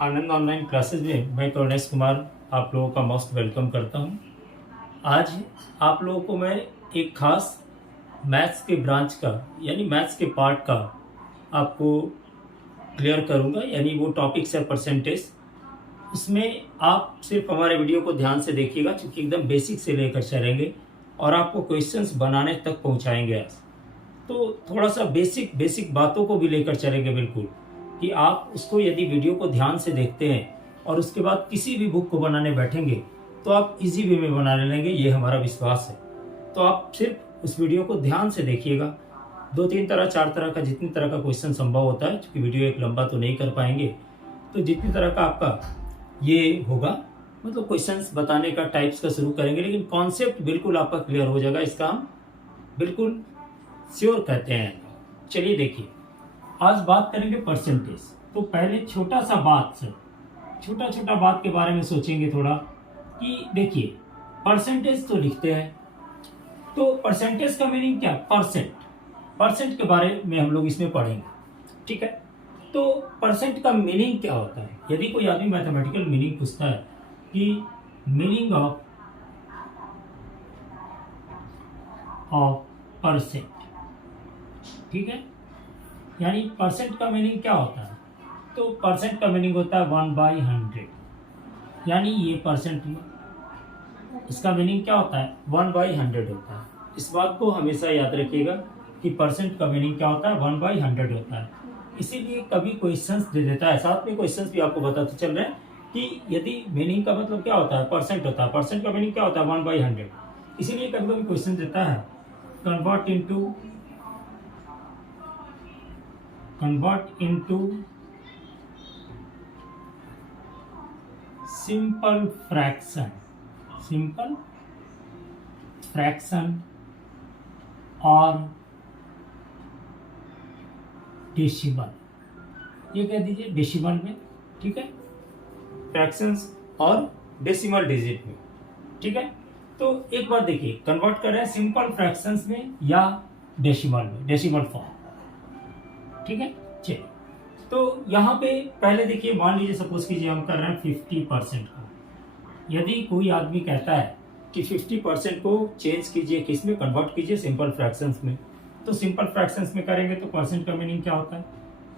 आनंद online classes में मैं करुणेश कुमार आप लोगों का मोस्ट वेलकम करता हूं। आज आप लोगों को मैं एक खास मैथ्स के ब्रांच का यानी मैथ्स के पार्ट का आपको क्लियर करूंगा, यानी वो टॉपिक्स है परसेंटेज। उसमें आप सिर्फ हमारे वीडियो को ध्यान से देखिएगा, क्योंकि एकदम बेसिक से लेकर चलेंगे और आपको क्वेश्चंस बनाने तक पहुंचाएंगे। आज तो थोड़ा सा बेसिक बेसिक बातों को भी लेकर चलेंगे, बिल्कुल कि आप उसको यदि वीडियो को ध्यान से देखते हैं और उसके बाद किसी भी बुक को बनाने बैठेंगे तो आप इजी वे में बनाने लेंगे, ये हमारा विश्वास है। तो आप सिर्फ उस वीडियो को ध्यान से देखिएगा। 2-3 तरह 4 तरह का जितनी तरह का क्वेश्चन संभव होता है, क्योंकि वीडियो एक लंबा तो नहीं कर पाएंगे, तो जितनी तरह का आपका ये होगा मतलब क्वेश्चंस बताने का टाइप्स का शुरू करेंगे, लेकिन कॉन्सेप्ट बिल्कुल आपका क्लियर हो जाएगा। इसका हम बिल्कुल श्योर कहते हैं। चलिए देखिए, आज बात करेंगे परसेंटेज। तो पहले छोटा छोटा बात के बारे में सोचेंगे थोड़ा कि देखिए, परसेंटेज तो लिखते हैं, तो परसेंटेज का मीनिंग क्या? परसेंट के बारे में हम लोग इसमें पढ़ेंगे, ठीक है। तो परसेंट का मीनिंग क्या होता है? यदि कोई आदमी मैथमेटिकल मीनिंग पूछता है कि मीनिंग ऑफ परसेंट, ठीक है, यानी परसेंट का मीनिंग क्या होता है? तो परसेंट का मीनिंग होता है 1/100, यानी ये परसेंट में इसका मीनिंग क्या होता है? 1/100 होता है। इस बात को हमेशा याद रखिएगा कि परसेंट का मीनिंग क्या होता है? 1/100 होता है। इसीलिए कभी क्वेश्चंस दे देता है, साथ में क्वेश्चंस भी आपको बताते चल रहे हैं कि यदि मीनिंग का मतलब क्या होता है? परसेंट होता है। परसेंट का मीनिंग क्या होता है? 1/100। इसीलिए कभी कभी क्वेश्चन देता है कन्वर्ट इनटू सिंपल फ्रैक्शन और डेसिमल, ये कह दीजिए डेसिमल में, ठीक है, फ्रैक्शंस और डेसिमल डिजिट में, ठीक है। तो एक बात देखिए, कन्वर्ट कर रहे हैं सिंपल फ्रैक्शंस में या डेसिमल में, डेसिमल फॉर्म, ठीक है। चलिए, तो यहाँ पे पहले देखिए, मान लीजिए सपोज कीजिए हम कर रहे हैं 50% का। यदि कोई आदमी कहता है कि 50% को चेंज कीजिए, किसमें? कन्वर्ट कीजिए सिंपल फ्रैक्शंस में। तो सिंपल फ्रैक्शंस में करेंगे तो परसेंट का मीनिंग क्या होता है?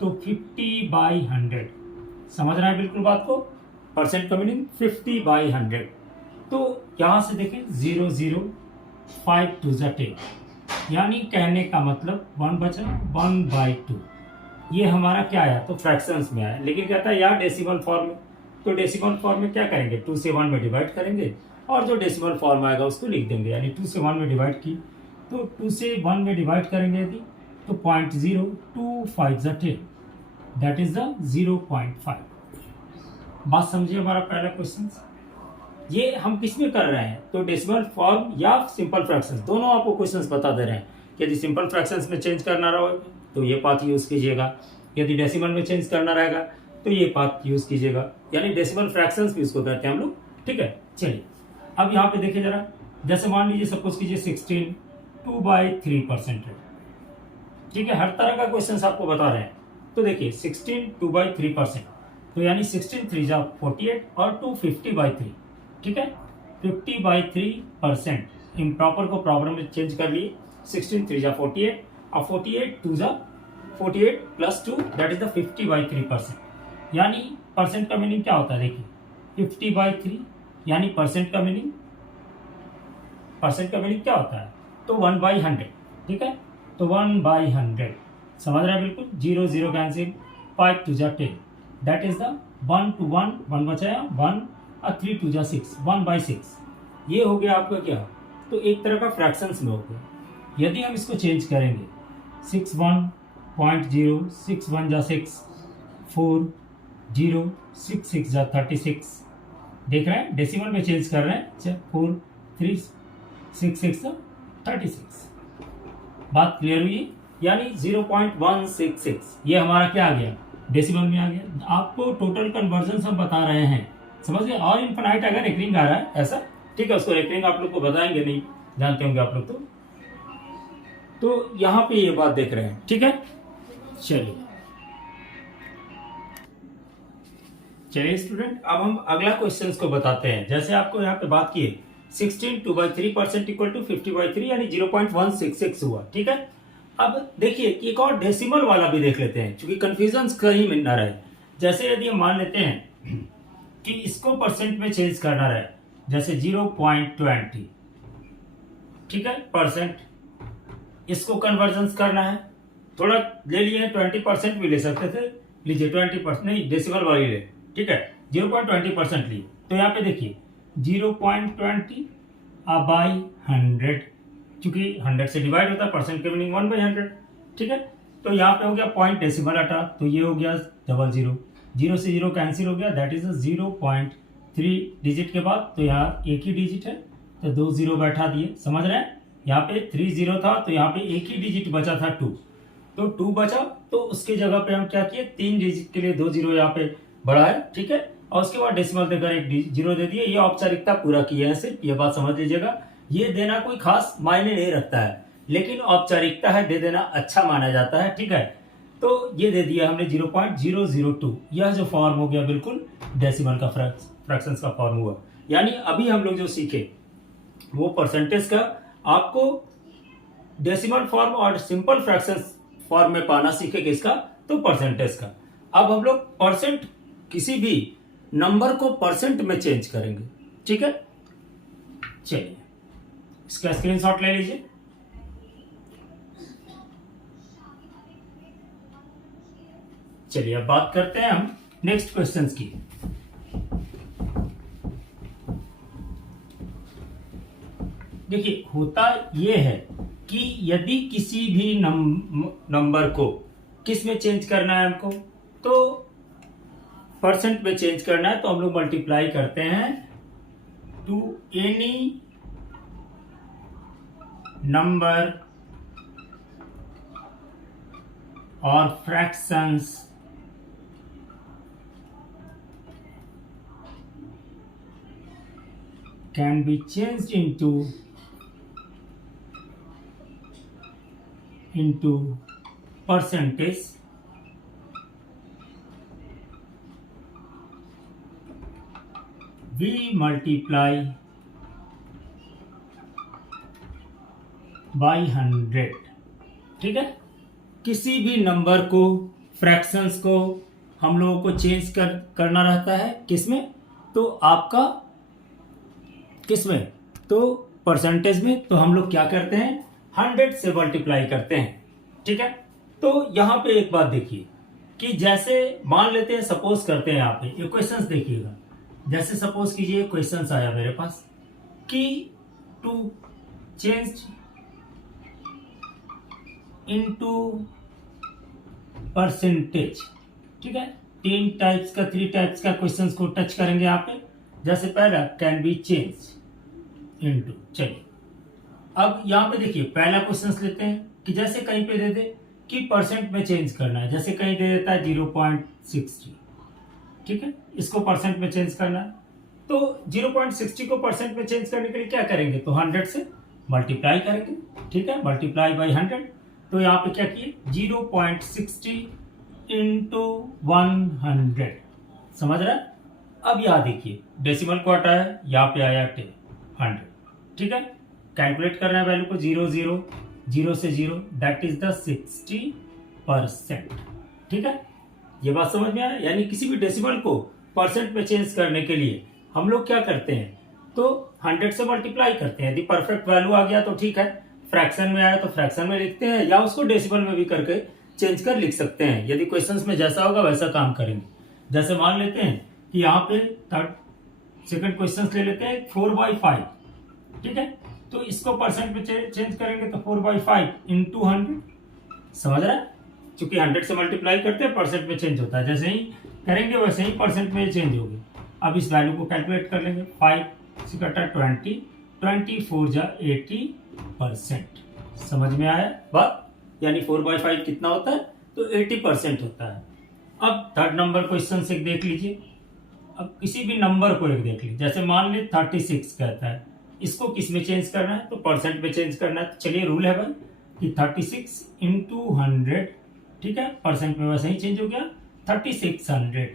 तो 50/100, समझ रहे हैं बिल्कुल बात को? परसेंट का मीनिंग 50/100। तो यहां से देखें 0 0 5 2 10, यानी कहने का मतलब 1 बचा 1/2। ये हमारा क्या आया? तो फ्रैक्शंस में आया, लेकिन कहता है यार डेसिमल फॉर्म में। तो डेसिमल फॉर्म में क्या करेंगे? 2 से 1 में डिवाइड करेंगे और जो डेसिमल फॉर्म आएगा उसको लिख देंगे, यानी 2 से 1 में डिवाइड की। तो 2 से 1 में डिवाइड करेंगे यदि, तो 0.025 10, दैट इज द 0.5। बात समझिए हमारा पहला क्वेश्चन। ये हम किस में कर रहे हैं? तो डेसिमल फॉर्म या सिंपल फ्रैक्शंस, दोनों आपको क्वेश्चंस बता दे रहे हैं। यदि सिंपल फ्रैक्शंस में चेंज करना रहा तो ये पाथ यूज कीजिएगा, यदि डेसिमल में चेंज करना रहेगा तो ये पाथ यूज कीजिएगा, यानी डेसिमल फ्रैक्शंस भी उसको कहते हैं हम लोग, ठीक है। चलिए, अब यहाँ पे देखिए जरा, जैसे मान लीजिए सपोज कीजिए 16 2/3% है, ठीक है। हर तरह का क्वेश्चन आपको बता रहे हैं। तो देखिए 16 2/3%, तो यानी 16 3 जा 48 और 2 50/3, ठीक है। 50/3%, इम्प्रॉपर को प्रॉब्लम में चेंज कर लिए। 16 3 जा 48 और 48 2 जा 48 प्लस 2, दैट इज द 50/3%। यानी परसेंट का मीनिंग क्या होता है? देखिए 50/3 यानी परसेंट का मीनिंग क्या होता है? तो 1/100, ठीक है। तो 1/100 समझ रहे हैं बिल्कुल। 0 0 कैंसिल, 5 2 जा 10, दैट इज द 1 to 1, 1 बचाया 1 और 3 2 जा 6, 1/6। ये हो गया आपका क्या? तो एक तरह का फ्रैक्शंस में हो गया। यदि हम इसको चेंज करेंगे 61.0, 6 1 जा 6, 4 0 6 6 जा 36, देख रहे हैं डेसिमल में चेंज कर रहे हैं। 4 3 6 6 जा 36, बात क्लियर हुई? यानी 0.166 ये हमारा क्या आ गया? डेसिमल में आ गया। आपको टोटल कन्वर्जन हम बता रहे हैं, समझ गए। और इनफाइनाइट अगर रेकरिंग आ रहा है ऐसा, ठीक है, उसको रेकरिंग आप लोग को बताएंगे, नहीं जानते होंगे आप लोग। तो यहाँ पे ये बात देख रहे हैं, ठीक है। चलिए चलिए स्टूडेंट, अब हम अगला क्वेश्चन को बताते हैं। जैसे आपको यहाँ पे बात की है 16 2/3% इक्वल टू 50/3 यानी 0.166 हुआ, ठीक है। अब देखिए कि एक और डेसिमल वाला भी देख लेते हैं, क्योंकि कंफ्यूजन कहीं में ना रहे। जैसे यदि हम मान लेते हैं कि इसको परसेंट में चेंज करना रहे, जैसे 0.20, ठीक है, परसेंट, इसको कन्वर्जन करना है, थोड़ा ले लिए 20% भी ले सकते थे, लीजिए 20%, नहीं डेसिमल वाली ले, ठीक है, 0.20% लिए। तो यहाँ पे देखिए 0.20 बाई 100, क्योंकि 100 से डिवाइड होता है, परसेंट के मीनिंग 1/100, ठीक है। तो यहाँ पे हो गया पॉइंट डेसिमल हटा, तो ये हो गया 00, 0 से 0 कैंसिल हो गया, दैट इज 0.3 डिजिट के बाद, तो यहाँ एक ही डिजिट है तो 2 0 बैठा दिए, समझ रहे हैं। यहाँ पे 3 0 था तो यहाँ पे एक ही डिजिट बचा था 2, तो 2 बचा, तो उसकी जगह पे हम क्या किए, 3 डिजिट के लिए 2 0 यहाँ पे बढ़ाए, ठीक है, और उसके बाद डेसिमल देकर एक 0 दे दिए। ये औपचारिकता पूरा किया है, सिर्फ ये बात समझ लीजिएगा। ये देना कोई खास मायने नहीं रखता है, लेकिन औपचारिकता है, दे देना अच्छा माना जाता है, ठीक है। तो ये दे दिया हमने 0.002, यह जो फॉर्म हो गया बिल्कुल डेसिमल का फ्रैक्शंस का फॉर्म हुआ। यानी अभी हम लोग जो सीखे वो परसेंटेज का आपको डेसिमल फॉर्म और सिंपल फ्रैक्शंस फॉर्म में पाना सीखे, किसका, तो परसेंटेज का। अब हम लोग परसेंट, किसी भी नंबर को परसेंट में चेंज करेंगे, ठीक है। चलिए इसका स्क्रीनशॉट ले लीजिए। चलिए अब बात करते हैं हम नेक्स्ट क्वेश्चंस की। देखिए होता ये है कि यदि किसी भी नंबर को किस में चेंज करना है हमको, तो परसेंट में चेंज करना है, तो हम लोग मल्टीप्लाई करते हैं टू एनी नंबर और fractions can be changed into percentage we multiply by 100, ठीक है। किसी भी नंबर को, फ्रैक्शंस को हम लोगों को चेंज करना रहता है, किसमें, तो आपका किसमें, तो परसेंटेज में। तो हम लोग क्या करते हैं, 100 से मल्टीप्लाई करते हैं, ठीक है। तो यहां पे एक बात देखिए कि जैसे मान लेते हैं, सपोज करते हैं, यहाँ पे इक्वेशंस देखिएगा। जैसे सपोज कीजिए क्वेश्चंस आया मेरे पास कि टू चेंज इनटू परसेंटेज, ठीक है। 3 टाइप्स का क्वेश्चंस को टच करेंगे यहाँ पे। जैसे पहला कैन बी चेंज इनटू, चलिए अब यहाँ पे देखिए पहला क्वेश्चन लेते हैं कि जैसे कहीं पे दे दे कि परसेंट में चेंज करना है, जैसे कहीं दे देता है 0.60, ठीक है, इसको परसेंट में चेंज करना है। तो 0.60 को परसेंट में चेंज करने के लिए क्या करेंगे, तो 100 से मल्टीप्लाई करेंगे, ठीक है, मल्टीप्लाई बाई 100। तो यहाँ पे क्या किए, 0.60 इंटू 100, समझ रहा है। अब यहाँ देखिए डेसिमल को हटाया, यहाँ पे आया 100, ठीक है। कैलकुलेट करना है वैल्यू को, 0 से 0, दैट इज द 60%, ठीक है। ये बात समझ में आया। यानी किसी भी डेसिमल को परसेंट में चेंज करने के लिए हम लोग क्या करते हैं, तो 100 से मल्टीप्लाई करते हैं। यदि परफेक्ट वैल्यू आ गया तो ठीक है, फ्रैक्शन में आया तो फ्रैक्शन में लिखते हैं, या उसको डेसिमल में भी करके चेंज कर लिख सकते हैं। यदि क्वेश्चंस में जैसा होगा वैसा काम करेंगे। जैसे मान लेते हैं कि यहाँ पे सेकंड क्वेश्चन ले लेते हैं 4/5, ठीक है। तो इसको परसेंट में चेंज करेंगे तो 4/5 इंटू 100, समझ रहा है। चूंकि 100 से मल्टीप्लाई करते हैं, परसेंट में चेंज होता है, जैसे ही करेंगे वैसे ही परसेंट में चेंज होगी। अब इस वैल्यू को कैलकुलेट कर लेंगे, 5 से कटा 20, 24 जा 80%, समझ में आया बात। यानी 4/5 कितना होता है, तो 80% होता है। अब थर्ड नंबर क्वेश्चन से देख लीजिए। अब किसी भी नंबर को एक देख लीजिए, जैसे मान ली 36 कहता है, इसको किस में चेंज करना है, तो परसेंट में चेंज करना है। तो चलिए रूल है भाई कि 36 इंटू 100, ठीक है, परसेंट में वैसे ही चेंज हो गया 3600,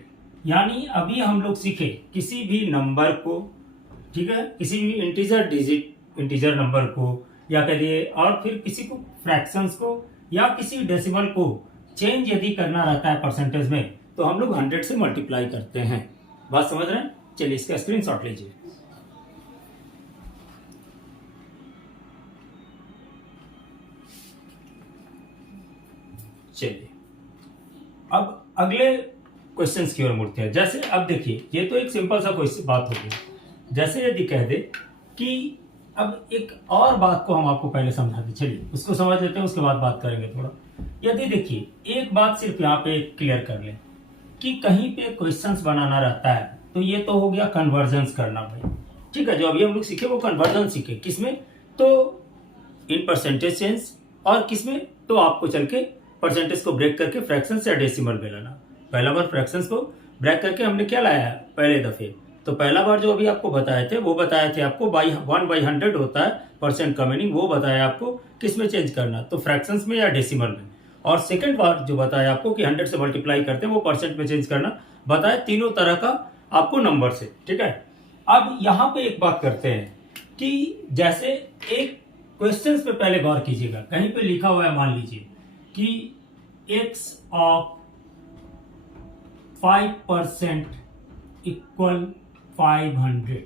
यानी अभी हम लोग सीखे किसी भी नंबर को, ठीक है, किसी भी इंटीजर नंबर को या कह दिए, और फिर किसी को फ्रैक्शंस को या किसी डेसिमल को चेंज यदि करना रहता है परसेंटेज में, तो हम लोग 100 से मल्टीप्लाई करते हैं। बात समझ रहे हैं? चलिए इसका स्क्रीनशॉट लीजिए। चलिए अब अगले क्वेश्चंस की ओर मुड़ते हैं। जैसे अब देखिए, ये तो एक सिंपल सा क्वेश्चन बात होगी। जैसे यदि कह दे कि अब एक और बात को हम आपको पहले समझा दें, चलिए उसको समझ लेते हैं, उसके बाद बात करेंगे थोड़ा। यदि देखिए एक बात सिर्फ यहाँ पे क्लियर कर लें कि कहीं पे क्वेश्चंस बनाना रहता है, तो ये तो हो गया कन्वर्जन्स करना भाई, ठीक है। जो अभी हम लोग सीखे वो कन्वर्जन सीखे, किसमें? तो इन परसेंटेज चेंज, और किसमें? तो आपको चल के परसेंटेज को ब्रेक करके फ्रैक्शंस या डेसिमल में लाना। पहला बार फ्रैक्शंस को ब्रेक करके हमने क्या लाया है पहले दफे, तो पहला बार जो अभी आपको बताए थे वो बताए थे आपको 1/100 होता है परसेंट का मीनिंग, वो बताया आपको किस में चेंज करना, तो फ्रैक्शंस में या डेसिमल में। और सेकंड बार जो बताया आपको कि 100 से मल्टीप्लाई करते हैं वो परसेंट में चेंज करना बताया, तीनों तरह का आपको नंबर से, ठीक है। अब यहाँ पे एक बात करते हैं कि जैसे एक क्वेश्चंस पे पहले गौर कीजिएगा, कहीं पे लिखा हुआ है मान लीजिए कि x ऑफ 5% इक्वल 500,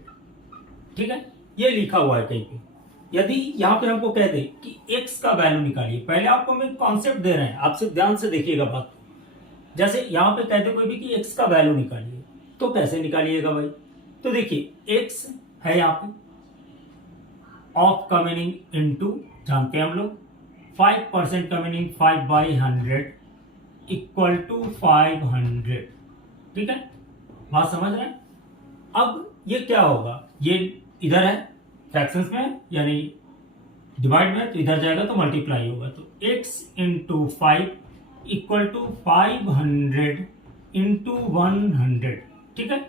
ठीक है, ये लिखा हुआ है कहीं पे। यदि यहाँ पे हमको कह दे कि x का वैल्यू निकालिए, पहले आपको हम कॉन्सेप्ट दे रहे हैं, आपसे ध्यान से देखिएगा बात को। जैसे यहाँ पे कहते कोई भी कि x का वैल्यू निकालिए, तो कैसे निकालिएगा भाई? तो देखिए x है यहाँ पे, ऑफ का मीनिंग इनटू, जानते हैं हम लोग, 5% का मीनिंग 5/100 इक्वल टू 500, ठीक है, बात समझ रहे हैं? अब ये क्या होगा, ये इधर है फ्रैक्शंस में यानी डिवाइड में, तो इधर जाएगा तो मल्टीप्लाई होगा, तो x into 5 equal to 500 into 100, ठीक है,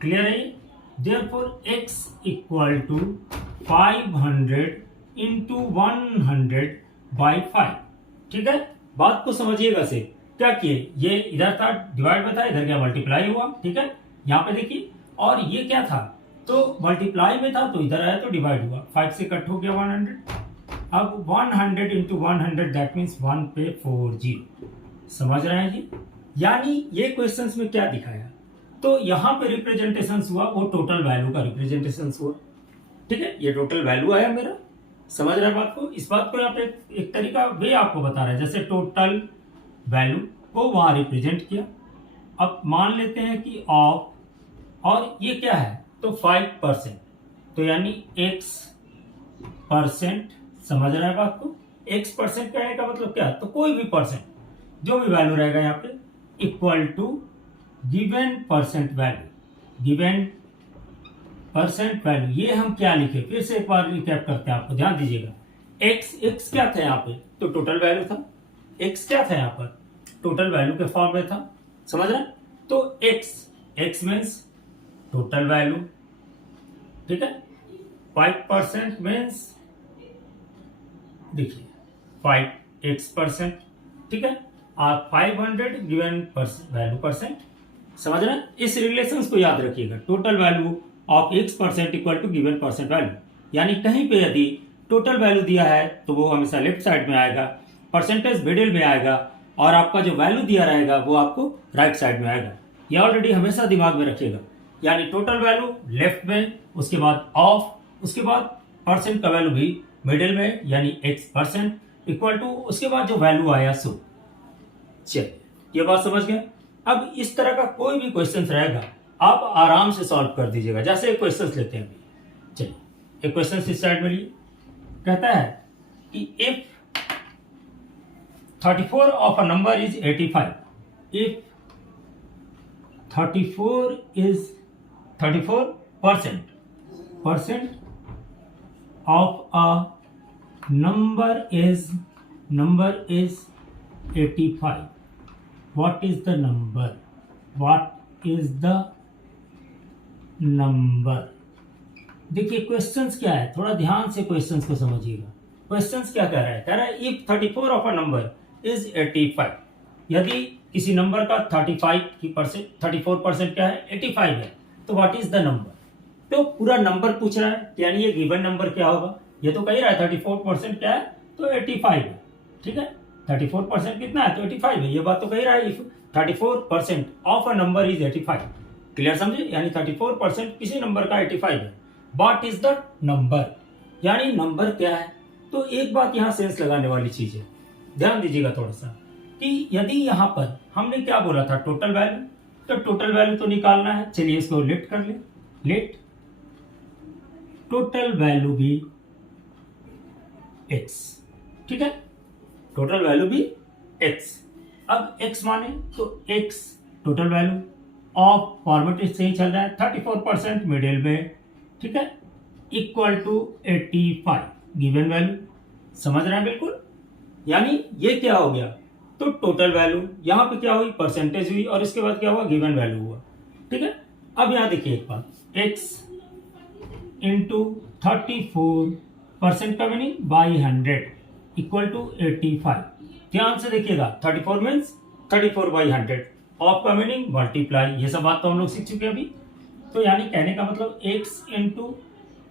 क्लियर है ये? Therefore x equal to 500 into 100/5, ठीक है। बात को समझिएगा से, क्या किए, ये इधर था डिवाइड में था, इधर क्या मल्टीप्लाई हुआ, ठीक है। यहाँ पे देखिए, और ये क्या था, तो मल्टीप्लाई में था तो इधर आया तो डिवाइड हुआ, 5 से कट हो गया 100। अब 100 इंटू 100 दैट मीन्स 1 पे 40, समझ रहे हैं जी? यानी ये क्वेश्चंस में क्या दिखाया, तो यहाँ पे रिप्रेजेंटेशन हुआ वो टोटल वैल्यू का रिप्रेजेंटेशन हुआ, ठीक है, ये टोटल वैल्यू आया मेरा, समझ रहे हैं बात को? इस बात को यहाँ पे एक तरीका वे आपको बता रहा है, जैसे टोटल वैल्यू को वहां रिप्रेजेंट किया। अब मान लेते हैं कि ऑफ, और ये क्या है, तो 5%, तो यानी x%, समझ रहे हैं बात को? x% कहने का मतलब क्या, तो कोई भी परसेंट जो भी वैल्यू रहेगा यहाँ पे equal to given percent value, given percent value. ये हम क्या लिखे, फिर से एक बार रिकैप करते हैं, आपको ध्यान दीजिएगा। x क्या था यहाँ पे, तो टोटल वैल्यू था, x क्या था यहाँ पर, टोटल वैल्यू के फॉर्म में था, समझ रहे हैं? तो x मीन्स टोटल वैल्यू, ठीक है, 5% मीन्स देखिए 5x%, ठीक है, और 500 गिवन वैल्यू परसेंट, समझ रहे हैं? इस रिलेशन को याद रखिएगा, total value of x% equal to given percent value, यानी कहीं पे यदि टोटल वैल्यू दिया है तो वो हमेशा लेफ्ट साइड में आएगा, परसेंटेज मिडिल में आएगा, और आपका जो वैल्यू दिया रहेगा वो आपको राइट साइड में आएगा। ये ऑलरेडी हमेशा दिमाग में रखिएगा, यानी टोटल वैल्यू लेफ्ट में, उसके बाद ऑफ, उसके बाद परसेंट का वैल्यू भी मिडिल में यानी x% इक्वल टू उसके बाद जो वैल्यू आया सो। चलिए ये बात समझ गए। अब इस तरह का कोई भी क्वेश्चन रहेगा आप आराम से सॉल्व कर दीजिएगा। जैसे एक क्वेश्चन लेते हैं, चलिए एक क्वेश्चन इस साइड में लिए, कहता है कि if 34 of a number is 85, if 34% of a number is 85. What is the number? What is the number? देखिए क्वेश्चंस क्या है, थोड़ा ध्यान से क्वेश्चंस को समझिएगा। क्वेश्चंस क्या कह रहा है, कह रहा है if 34 of a number is 85, यदि किसी नंबर का 34% क्या है, 85 है, तो व्हाट इज द नंबर। तो पूरा नंबर पूछ रहा है, यानी ये गिवन नंबर क्या होगा, ये तो कह ही रहा है 34% क्या है, तो 85 है, ठीक है। 34% कितना है, तो 85 है, ये बात तो कह ही रहा है। If 34% of a number is 85, clear समझे, यानी 34% किसी नंबर का 85 है। व्हाट इज द नंबर, यानी नंबर क्या है। तो एक बात यहाँ सेंस लगाने वाली चीज है, ध्यान दीजिएगा थोड़ा सा, कि यदि यहाँ पर हमने क्या बोला था, टोटल वैल्यू, तो टोटल वैल्यू तो निकालना है। चलिए इसको लेट कर ले, लेट टोटल वैल्यू भी x, ठीक है, टोटल वैल्यू भी x। अब x माने तो x total value of format से ही चल रहा है 34% मिडिल में, ठीक है, इक्वल टू 85 गिवन वैल्यू, समझ रहे हैं बिल्कुल। यानी ये क्या हो गया, तो टोटल वैल्यू यहां पे क्या हुई, परसेंटेज हुई, और इसके बाद क्या हुआ, गिवन वैल्यू हुआ, ठीक है। अब यहां देखिए एक बात, x इंटू 34% का मीनिंग बाई 100 इक्वल टू 85। ध्यान से देखिएगा, 34 मीन्स 34 बाई 100, ऑफ का मीनिंग मल्टीप्लाई, ये सब बात तो हम लोग सीख चुके हैं अभी। तो यानी कहने का मतलब x into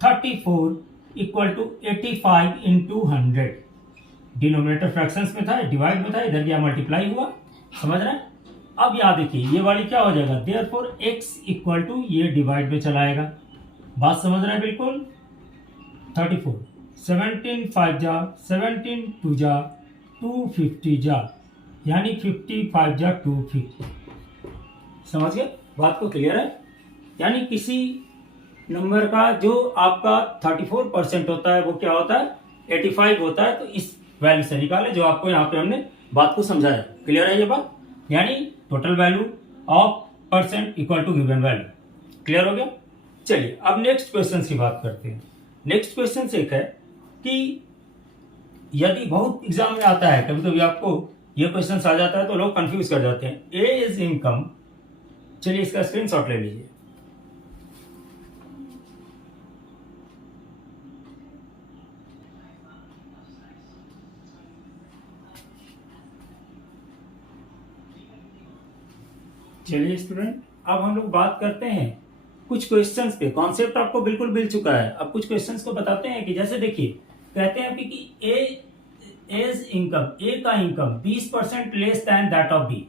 34 equal to 85 into 100, denominator fractions में था, डिवाइड में था, इधर गया मल्टीप्लाई हुआ, समझ रहे हैं। अब याद देखिए ये वाली क्या हो जाएगा, देयरफॉर x इक्वल टू ये डिवाइड में चला आएगा, बात समझ रहे हैं बिल्कुल। 34 17 5 जा 17 2 जा 250 जा, यानी 55 जा 250, समझ गए बात को, क्लियर है। यानी किसी नंबर का जो आपका 34% होता है वो क्या होता है, 85 होता है, तो इस वैल्यू से निकाले जो आपको यहाँ पे हमने बात को समझाया, क्लियर है ये बात। यानी total value of percent equal to given value, clear हो गया। चलिए अब नेक्स्ट क्वेश्चन की बात करते हैं। नेक्स्ट क्वेश्चन एक है कि यदि बहुत एग्जाम में आता है, कभी कभी आपको ये क्वेश्चन आ जाता है तो लोग कंफ्यूज कर जाते हैं, ए इज इनकम। चलिए इसका स्क्रीनशॉट ले लीजिए। चलिए स्टूडेंट, अब हम लोग बात करते हैं कुछ क्वेश्चंस पे। कॉन्सेप्ट आपको बिल्कुल मिल चुका है, अब कुछ क्वेश्चंस को बताते हैं कि जैसे देखिए कहते हैं कि ए एज इनकम, ए का income 20% less than that of B.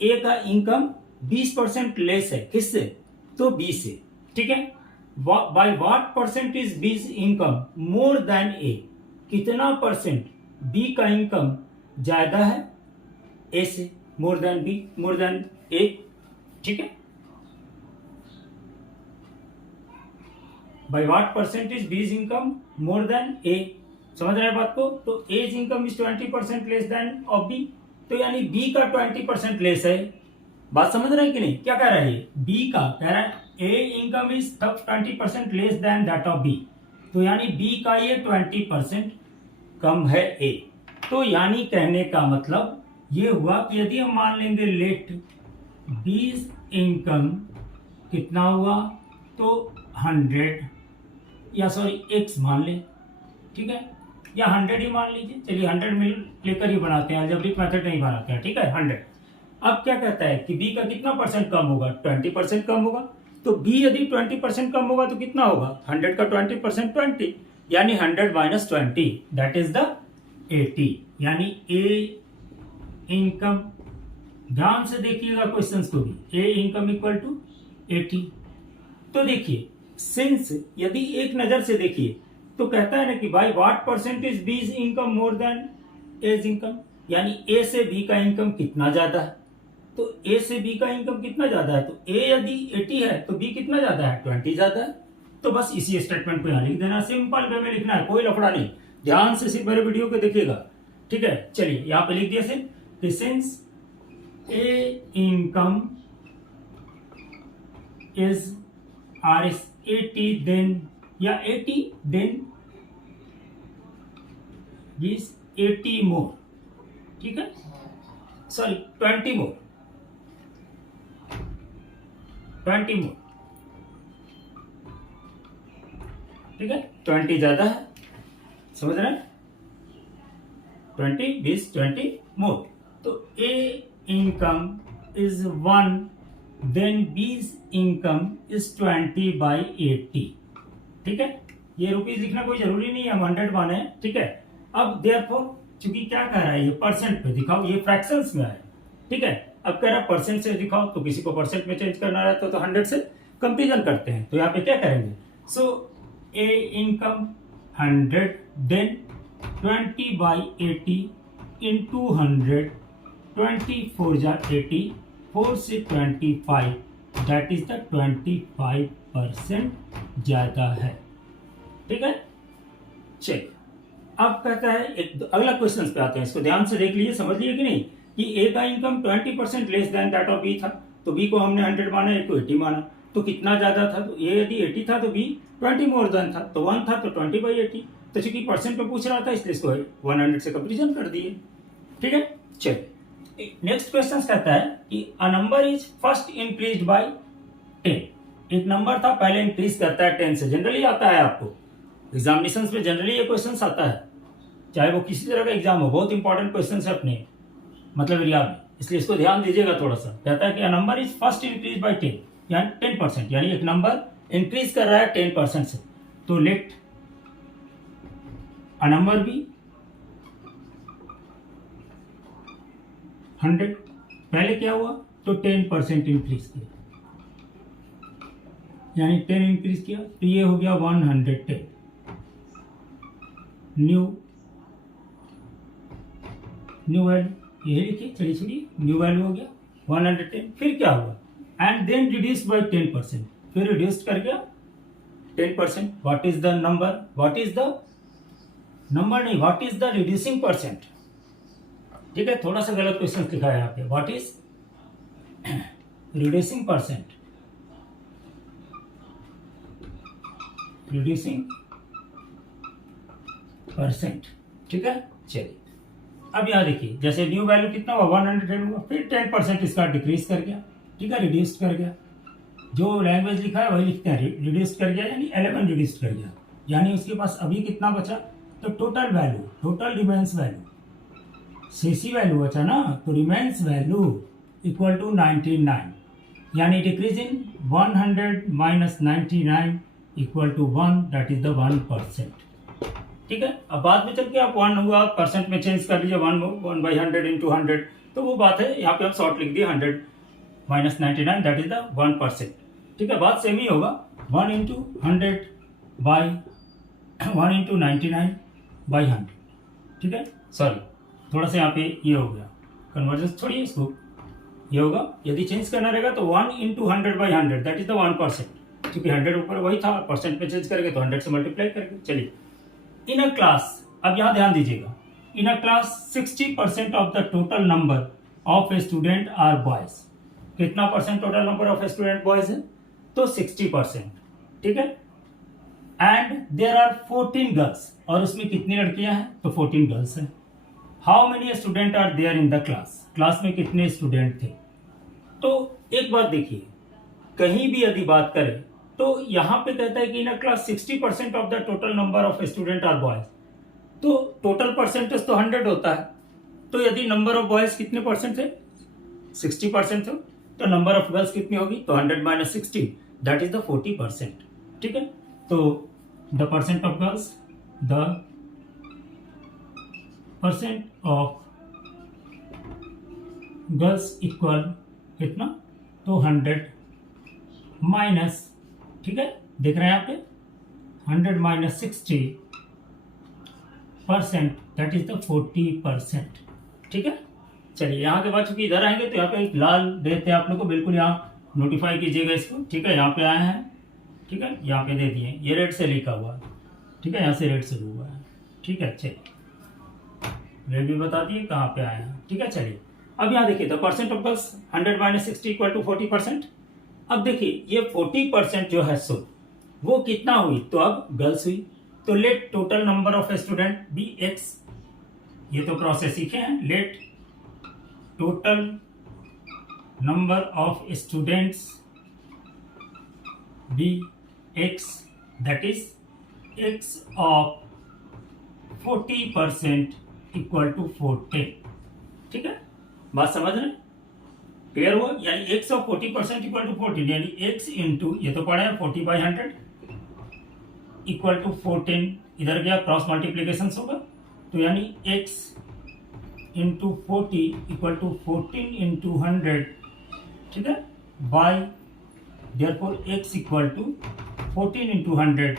A का इनकम 20% लेस है, किससे, तो बी से, ठीक है। By what percent is B's income more than A, कितना परसेंट बी का इनकम ज्यादा है ए से, more than B, more than A, ठीक है। By what percentage B's income more than A, समझ रहे हैं बात को। तो A's income is 20% less than of B, तो यानी बी का 20% लेस है, बात समझ रहे हैं कि नहीं। क्या कह रहा है, बी का कह रहा है A income is 20% less than that of B, तो यानी बी का ये 20% कम है ए। तो यानी कहने का मतलब ये हुआ कि यदि हम मान लेंगे लेट बीज इनकम कितना हुआ, तो 100 या सॉरी x मान ले, ठीक है, या 100 ही मान लीजिए। चलिए 100 मिल लेकर ही बनाते हैं, अलजेब्रिक मेथड नहीं बनाते हैं, ठीक है 100। अब क्या कहता है कि b का कितना परसेंट कम होगा, 20% कम होगा। तो b यदि 20% कम होगा तो कितना होगा, 100 का 20% 20, यानी 100 माइनस 20 दैट इज द 80, यानी a इनकम, ध्यान से देखिएगा क्वेश्चंस को भी, ए इनकम इक्वल टू 80। तो देखिए सिंस यदि एक नजर से देखिए तो कहता है ना कि by what percentage B's income more than A's income, यानी ए से बी का इनकम कितना ज्यादा है। तो ए से बी का इनकम कितना ज्यादा है, तो ए यदि 80 है तो बी कितना ज्यादा है, 20 ज्यादा है। तो बस इसी स्टेटमेंट को यहां लिख देना, सिंपल वे में लिखना है, कोई लफड़ा नहीं, ध्यान से सिर्फ मेरे वीडियो को देखिएगा, ठीक है। चलिए यहां पे लिख दिया since A income is R S 80 than, या 80 देन दिस 80 मोर, ठीक है, सॉरी 20 मोर, 20 मोर, ठीक है, 20 ज्यादा है, समझ रहे हैं, 20 20 20 मोर। तो ए income is 1, then B's income is 20/80. ठीक है, ये रुपीज लिखना कोई जरूरी नहीं है, हम 100 माने हैं, ठीक है। अब देयरफॉर चूंकि क्या कह रहा है ये परसेंट पे दिखाओ, ये फ्रैक्शंस में है, ठीक है। अब कह रहा है परसेंट से दिखाओ, तो किसी को परसेंट में चेंज करना रहता है तो 100 से कंपेरिजन करते हैं, तो यहाँ पे क्या करेंगे, सो ए इनकम 100 देन 20/80 into 100, 24 जा 80, 4 से 25, दैट इज द 25% ज्यादा है, ठीक है। चलिए अब कहता है एक अगला क्वेश्चन पे आते हैं, इसको ध्यान से देख लीजिए, समझ लिए कि नहीं, कि ए का income 20% less than that of B था, तो बी को हमने 100 माना, ए को 80 माना, तो कितना ज्यादा था, तो ए यदि 80 था तो बी 20 मोर देन था, तो 1 था तो 20/80, तो चूंकि परसेंट में पूछ रहा था इसलिए इसको 100 से कंपेरिजन कर दिए, ठीक है। चलिए नेक्स्ट क्वेश्चन कहता है कि a number is first increased by 10, एक नंबर था पहले इंक्रीज करता है 10 से, जनरली आता है आपको एग्जामिनेशन में, जनरली ये क्वेश्चन आता है, चाहे वो किसी तरह का एग्जाम हो, बहुत इंपॉर्टेंट क्वेश्चन है अपने मतलब एरिया में, इसलिए इसको ध्यान दीजिएगा थोड़ा सा। कहता है कि a number is first increase by 10, यानी 10%, यानी एक नंबर इंक्रीज कर रहा है 10% से, तो लेट अ नंबर बी 100, पहले क्या हुआ, तो 10% इंक्रीज किया, यानी 10 इंक्रीज किया, तो ये हो गया 110, न्यू वैल्यू, यही लिखिए, चलिए चलिए, न्यू वैल्यू हो गया 110, फिर क्या हुआ, एंड देन रिड्यूस बाय 10%, फिर रिड्यूस कर गया 10%, what is the number, what is the number नहीं, what is the reducing percent, ठीक है, थोड़ा सा गलत क्वेश्चन लिखा है यहाँ पे, what is reducing percent, reducing percent, ठीक है। चलिए अब यहाँ देखिए, जैसे न्यू वैल्यू कितना हुआ 110 हुआ, फिर 10% इसका डिक्रीज कर गया, ठीक है, रिड्यूस कर गया, जो लैंग्वेज लिखा है वही लिखते हैं, रिड्यूस कर गया यानी 11 रिड्यूस कर गया, यानी उसके पास अभी कितना बचा, तो total value, total remains value, सीसी वैल्यू बचा ना, तो रिमेंस वैल्यू इक्वल टू 99, यानी decrease in 100 minus 99 equal to 1, that is the 1%, ठीक है। अब बाद में चल के आप 1 हुआ परसेंट में चेंज कर लीजिए, 1/100 इंटू 100, तो वो बात है, यहाँ पे हम शॉर्ट लिख दिए 100 माइनस 99, दैट इज द 1%, ठीक है, बात सेम ही होगा, 1 इंटू 100 बाई 1 इंटू 99/100, ठीक है, सॉरी थोड़ा सा यहाँ पे ये हो गया कन्वर्जन, छोड़िए इसको, ये होगा, यदि चेंज करना रहेगा तो 1 इंटू 100/100, दैट इज द 1%, क्योंकि 100 ऊपर वही था, परसेंट में चेंज करके तो 100 से मल्टीप्लाई करके। चलिए इन अ क्लास, अब यहाँ ध्यान दीजिएगा, in a class 60% of the total number of student are boys, कितना percent total number of student boys है, तो 60%, ठीक है, एंड देयर आर 14 गर्ल्स, और उसमें कितनी लड़कियां हैं, तो 14 गर्ल्स हैं, how many student are there in the class, class में कितने स्टूडेंट थे। तो एक बात देखिए, कहीं भी यदि बात करें तो यहां पे कहता है कि in a class 60% of the total number of student are boys, तो टोटल परसेंटेज तो 100 होता है, तो यदि नंबर ऑफ बॉयज कितने परसेंट थे, 60% थे, तो नंबर ऑफ गर्ल्स कितनी होगी, तो 100 माइनस 60, दैट इज द 40%, ठीक है। तो the percent of girls, the percent of girls equal कितना, तो 100 माइनस, ठीक है, देख रहे हैं यहाँ पे 100 माइनस 60%, दैट इज द 40%, ठीक है। चलिए यहाँ के बाद चूंकि इधर आएंगे तो यहाँ पे एक लाल देते हैं आप लोग को, बिल्कुल यहाँ नोटिफाई कीजिएगा इसको, ठीक है, यहाँ पे आए हैं, ठीक है, यहाँ पे दे दिए, ये रेड से लिखा हुआ है, ठीक है, यहाँ से रेड शुरू हुआ है, ठीक है। चलिए रेड भी बता दिए कहाँ पे आए हैं, ठीक है। चलिए अब यहाँ देखिए, the percent of girls 100 minus 60 equal to 40%, अब देखिए ये 40% जो है सो वो कितना हुई, तो अब गर्ल्स हुई, तो let total number of student be x, ये तो प्रोसेस सीखे हैं, let total number of students be x, that is x of 40% equal to 40, ठीक है, बात समझ रहे हैं। क्लियर हुआ? यानी x ऑफ 40% इक्वल टू 14, यानी x इंटू, ये तो पढ़ा है 40/100 इक्वल टू 14, इधर गया क्रॉस मल्टीप्लीकेशन होगा, तो यानी x into 40 equal to 14 into 100, ठीक है, by therefore x equal to 14 into 100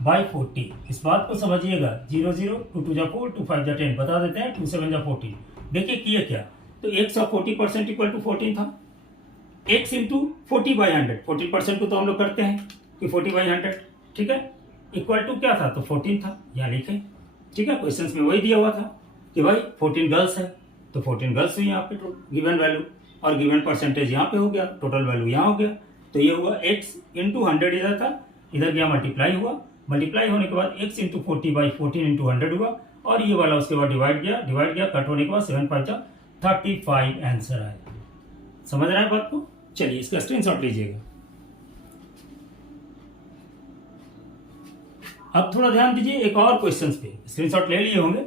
by 40। इस बात को समझिएगा, 0 0 2 2 जा 4 2 5 जा 10, बता देते हैं 2 7 जा 14। देखिए किया क्या, तो x ऑफ 40% इक्वल टू 14 था, x इंटू 40/100, 40% को तो हम लोग करते हैं कि 40/100, ठीक है, इक्वल टू क्या था, तो 14 था, यहाँ लिखे, ठीक है। क्वेश्चन में वही दिया हुआ था कि भाई 14 गर्ल्स है, तो 14 गर्ल्स हुई यहाँ पे गिवन वैल्यू, और गिवन परसेंटेज यहाँ पे हो गया, टोटल वैल्यू यहाँ हो गया, तो ये हुआ x इंटू 100 इधर था, इधर गया मल्टीप्लाई हुआ, मल्टीप्लाई होने के बाद x इंटू 40/14 इंटू 100 हुआ, और ये वाला उसके बाद डिवाइड गया, कट होने के बाद 7 5 35 आंसर आया। समझ रहे हैं बात को? चलिए इसका स्क्रीनशॉट लीजिएगा। अब थोड़ा ध्यान दीजिए एक और क्वेश्चन पे, स्क्रीनशॉट ले लिए होंगे,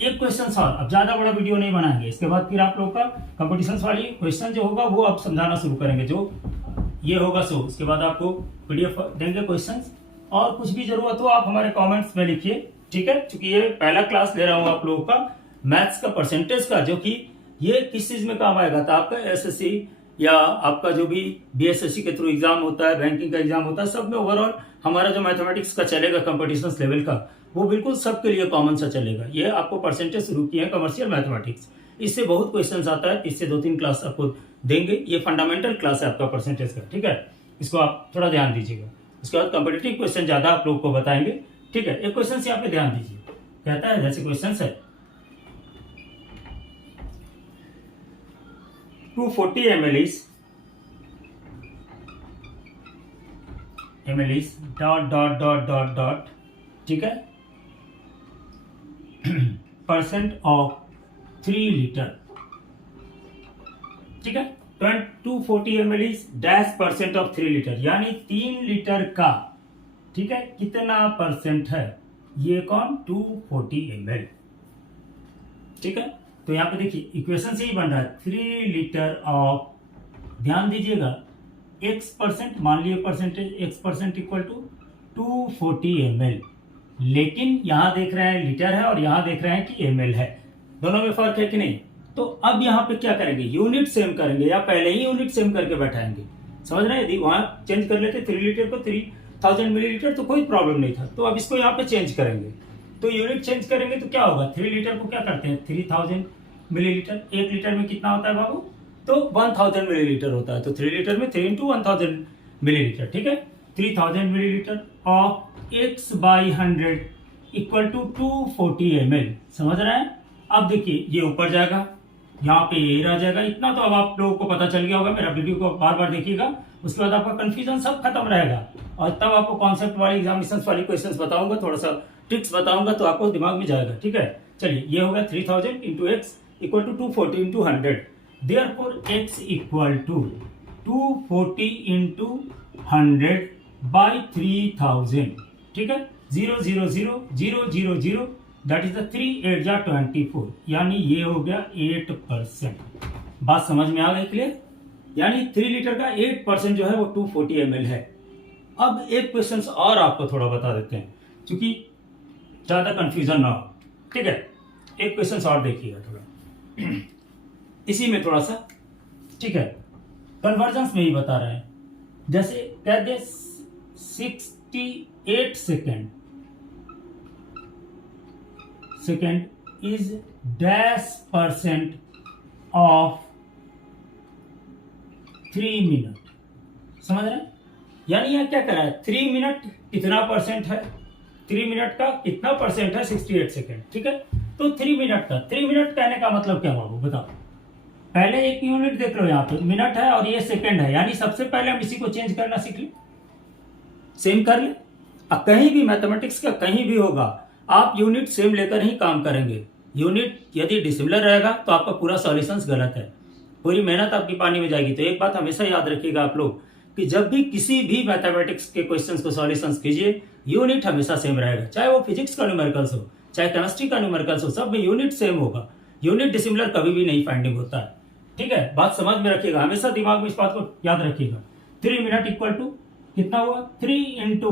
एक क्वेश्चन और, अब ज्यादा बड़ा वीडियो नहीं बनाएंगे, इसके बाद फिर आप लोग का कंपटीशन वाली क्वेश्चन जो होगा वो आप समझाना शुरू करेंगे, जो ये होगा सो उसके बाद आपको पीडीएफ देंगे क्वेश्चन, और कुछ भी जरूरत हो आप हमारे कमेंट्स में लिखिए, ठीक है। क्योंकि ये पहला क्लास ले रहा हूँ आप लोगों का मैथ्स का परसेंटेज का, जो कि ये किस चीज में काम आएगा, तो आपका एसएससी या आपका जो भी बीएसएससी के थ्रू एग्जाम होता है, बैंकिंग का एग्जाम होता है, सब में ओवरऑल हमारा जो मैथमेटिक्स का चलेगा कंपटीशन लेवल का, वो बिल्कुल सबके लिए कॉमन सा चलेगा। ये आपको परसेंटेज शुरू किए हैं कमर्शियल मैथमेटिक्स, इससे बहुत क्वेश्चन आता है, इससे 2-3 क्लास आपको देंगे, ये फंडामेंटल क्लास है आपका परसेंटेज का, ठीक है, इसको आप थोड़ा ध्यान दीजिएगा। उसके बाद कॉम्पिटिटिव क्वेश्चन ज्यादा आप लोग को बताएंगे, ठीक है। एक क्वेश्चन यहाँ पे ध्यान दीजिए, कहता है जैसे क्वेश्चन है 240 ml डॉट, ठीक है, परसेंट ऑफ 3 लीटर, ठीक है, 240 ml dash percent of 3 litre, यानी 3 लीटर का, ठीक है, कितना परसेंट है, ये कौन, 240 ml, ठीक है। तो यहाँ पे देखिए इक्वेशन से ही बन रहा है 3 लीटर ऑफ, ध्यान दीजिएगा x% मान लिए percentage, x% equal to 240 ml, लेकिन यहाँ देख रहे हैं लीटर है और यहाँ देख रहे हैं कि ml है, दोनों में फर्क है कि नहीं। तो अब यहाँ पे क्या करेंगे, यूनिट सेम करेंगे, या पहले ही यूनिट सेम करके बैठाएंगे, समझ रहे हैं। यदि वहां चेंज कर लेते 3 लीटर को 3000 मिलीलीटर तो कोई प्रॉब्लम नहीं था, तो अब इसको यहाँ पे चेंज करेंगे, तो यूनिट चेंज करेंगे तो क्या होगा, 3 लीटर को क्या करते हैं 3000 मिलीलीटर, 1 लीटर में कितना होता है बाबू, तो 1000 मिलीलीटर होता है, तो 3 लीटर में 3 × 1000 मिलीलीटर, ठीक है, 3000 millilitre of x/100 equal to 240 ml, समझ रहे हैं। अब देखिए ये ऊपर जाएगा, यहाँ पे ये रह जाएगा, इतना तो अब आप लोगों को पता चल गया होगा, मेरा वीडियो को बार बार देखिएगा, उसके बाद आपका कंफ्यूजन सब खत्म रहेगा, और तब आपको कॉन्सेप्ट वाली एग्जामिनेशन वाली क्वेश्चंस बताऊंगा, थोड़ा सा ट्रिक्स बताऊंगा, तो आपको दिमाग में जाएगा, ठीक है। चलिए ये होगा 3000 into x equal to 240 into 100, therefore x equal to 240 into 100 by 3000, ठीक है, 0 0 0 0 0 0 दैट इज द 3 8 जा 24, यानी ये हो गया 8%। बात समझ में आ गई क्लियर, यानी 3 लीटर का 8% जो है वो 240 ml है। अब एक क्वेश्चन और आपको थोड़ा बता देते हैं, क्योंकि ज्यादा कंफ्यूजन ना हो, ठीक है। एक क्वेश्चन और देखिएगा थोड़ा इसी में थोड़ा सा, ठीक है, कन्वर्जन्स में ही बता रहे हैं, जैसे कहते 68 second is dash percent of 3 minute, समझ रहे हैं, यानी यह क्या कर रहा है, 3 मिनट कितना परसेंट है, 3 मिनट का कितना परसेंट है, 68 सेकेंड, ठीक है। तो 3 मिनट का, 3 मिनट कहने का मतलब क्या बाबू बताओ, पहले एक यूनिट देख लो, यहाँ पे मिनट है और ये सेकंड है, यानी सबसे पहले हम इसी को चेंज करना सीख ले, सेम कर ले। अब कहीं भी मैथमेटिक्स का कहीं भी होगा, आप यूनिट सेम लेकर ही काम करेंगे, यूनिट यदि डिसिमिलर रहेगा तो आपका पूरा सॉल्यूशंस गलत है, पूरी मेहनत आपकी पानी में जाएगी। तो एक बात हमेशा याद रखिएगा आप लोग कि जब भी किसी भी मैथमेटिक्स के क्वेश्चंस को सॉल्यूशंस कीजिए, यूनिट हमेशा सेम रहेगा, चाहे वो फिजिक्स का न्यूमेरिकल्स हो, चाहे केमिस्ट्री का न्यूमेरिकल्स हो, सब में यूनिट सेम होगा, यूनिट डिसिमिलर कभी भी नहीं फाइंडिंग होता है, ठीक है, बात समझ में रखिएगा, हमेशा दिमाग में इस बात को याद रखिएगा। 3 मिनट इक्वल टू कितना हुआ, 3 इंटू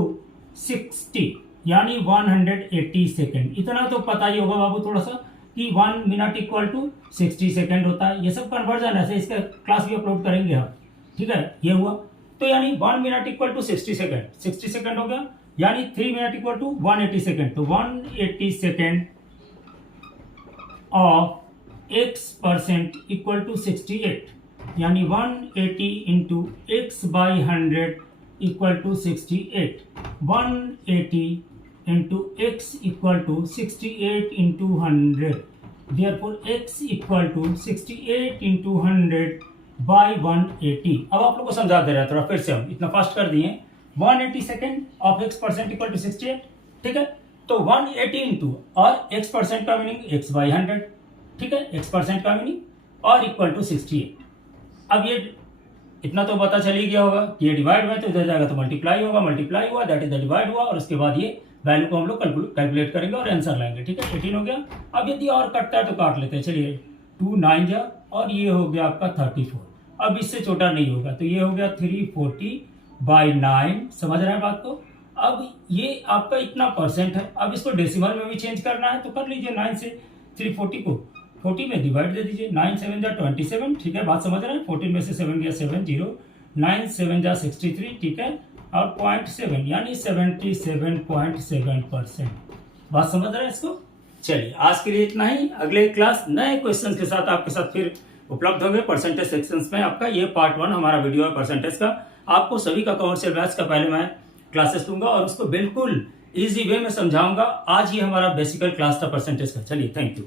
60 यानी 180 सेकेंड। इतना तो पता ही होगा बाबू थोड़ा सा कि 1 मिनट इक्वल टू 60 सेकेंड होता है। ये सब कन्वर्जन है, इसका क्लास भी अपलोड करेंगे हम, ठीक है। ये हुआ तो यानी 1 minute equal to 60 second, 60 second हो गया, यानी 3 मिनट इक्वल टू 180 सेकेंड। तो 180 second of x% equal to 68, यानी 180 into x by 100 equal to 68। 180 into x equal to 68 into 100, therefore x equal to 68 into 100 by 180। अब आप लोग को समझा दे रहा है थोड़ा फिर से, हम इतना फास्ट कर दिए। 180 second of x% equal to 68, ठीक है। तो 180 इंटू और x% का मीनिंग x बाई 100, ठीक है, x% का मीनिंग और इक्वल टू 68। अब ये इतना तो पता चल ही गया होगा कि ये डिवाइड हुआ तो इधर जाएगा तो मल्टीप्लाई होगा, मल्टीप्लाई हुआ दैट इज द डिवाइड हुआ, और उसके बाद ये वैल्यू को हम लोग कैलकुलेट करेंगे और आंसर लाएंगे, ठीक है। 18 हो गया। अब यदि और कटता है तो काट लेते हैं, चलिए 2 9 जा, और ये हो गया आपका 34। अब इससे छोटा नहीं होगा तो ये हो गया 340/9, समझ रहे हैं बात को। अब ये आपका इतना परसेंट है, अब इसको डेसिमल में भी चेंज करना है तो कर लीजिए, 9 से 340 को 40 में डिवाइड दे दीजिए, 9 7 जा 27, ठीक है, बात समझ रहे हैं। 14 में से 7 गया 70, 9 7 जा 63, ठीक है, और 0.7 यानी 77.7%। बात समझ रहे हैं इसको। चलिए आज के लिए इतना ही, अगले क्लास नए क्वेश्चन के साथ आपके साथ फिर उपलब्ध होंगे परसेंटेज सेक्शंस में। आपका ये पार्ट 1 हमारा वीडियो है परसेंटेज का। आपको सभी का कमर्शियल मैथ्स का पहले मैं क्लासेस दूंगा और उसको बिल्कुल इजी वे में समझाऊंगा। आज ही हमारा बेसिकल क्लास था परसेंटेज का। चलिए थैंक यू।